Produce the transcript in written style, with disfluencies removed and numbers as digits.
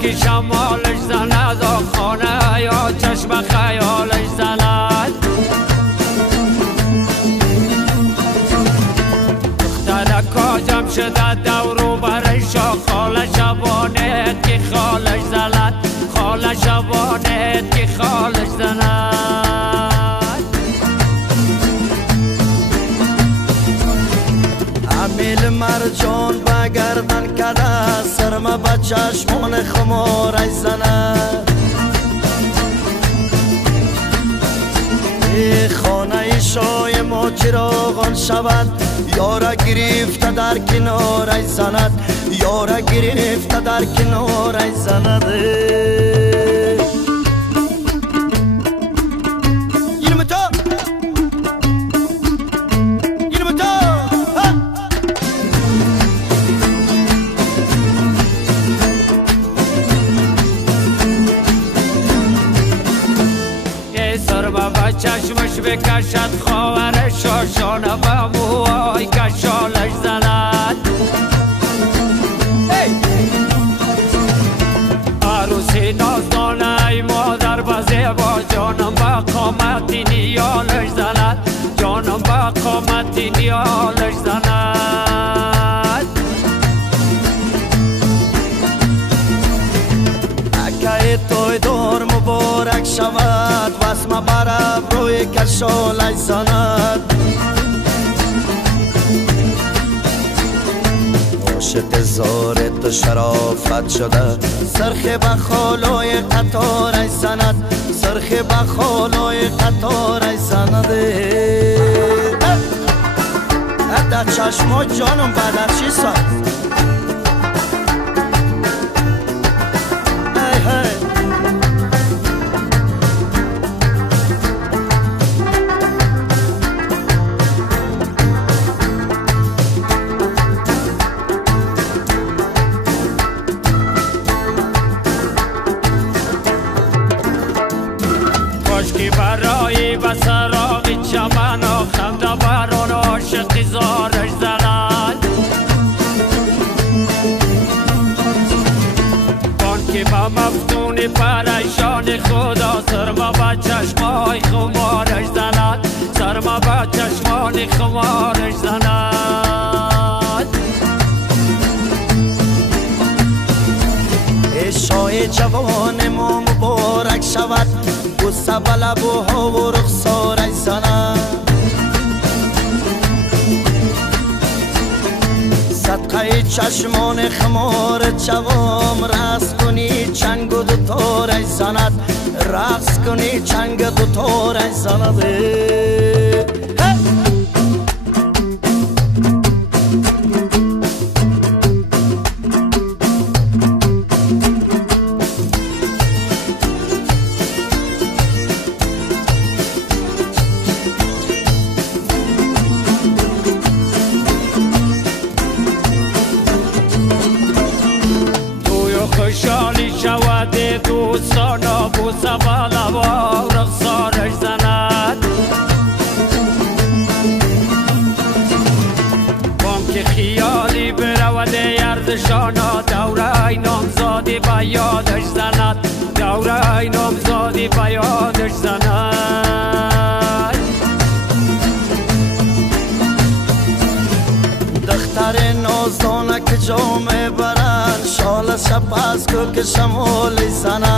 که شمالش زند خانه یا چشم خیالش زند دختر کاجم شده دورو برش خاله شبانه که خالش زند خاله شبانه که خالش زند امیل مرجان بگردن کده سرمه به چشمان خمارش زند خانه شای ما چراغان شود یاره گرفته در کنارش زند یاره گرفته در کنارش زند چشمش بکشد خواهر شاشانه و موهای کشالش زند عروسی نازدانه ای مادر به زیبا جانم به قامتی نیالش زند جانم به قامتی نیالش زند اکه توی دور مبارک شود واسمه برب روی کشالش زند عاشق زار تو شرافت شده سرخ به خالای قطارش زند سرخ به خالای قطارش زند در چشما جانم بعد چی ساید که برای به سراغ چمن و خنده بران عاشق زارش زند بان که با مفتون پریشان خدا سرما به چشمان خمارش زند سرما به چشمان خمارش زند شای جوان ما مبارک شود بوسه به لبوها و رخسارش زند صدقه چشمان خمار جوام رقص کنی چنگ و دوتارش زند رقص کنی چنگ دوتارش زند خوشحالی شود دوستان و بوسه به لبا و رخسارش زند بان که خیالی برود یردشان دوره نامزادی به یادش زند دوره نامزادی به یادش زند دختر نازدانه که جامه برند شال سپس کو که شمال زند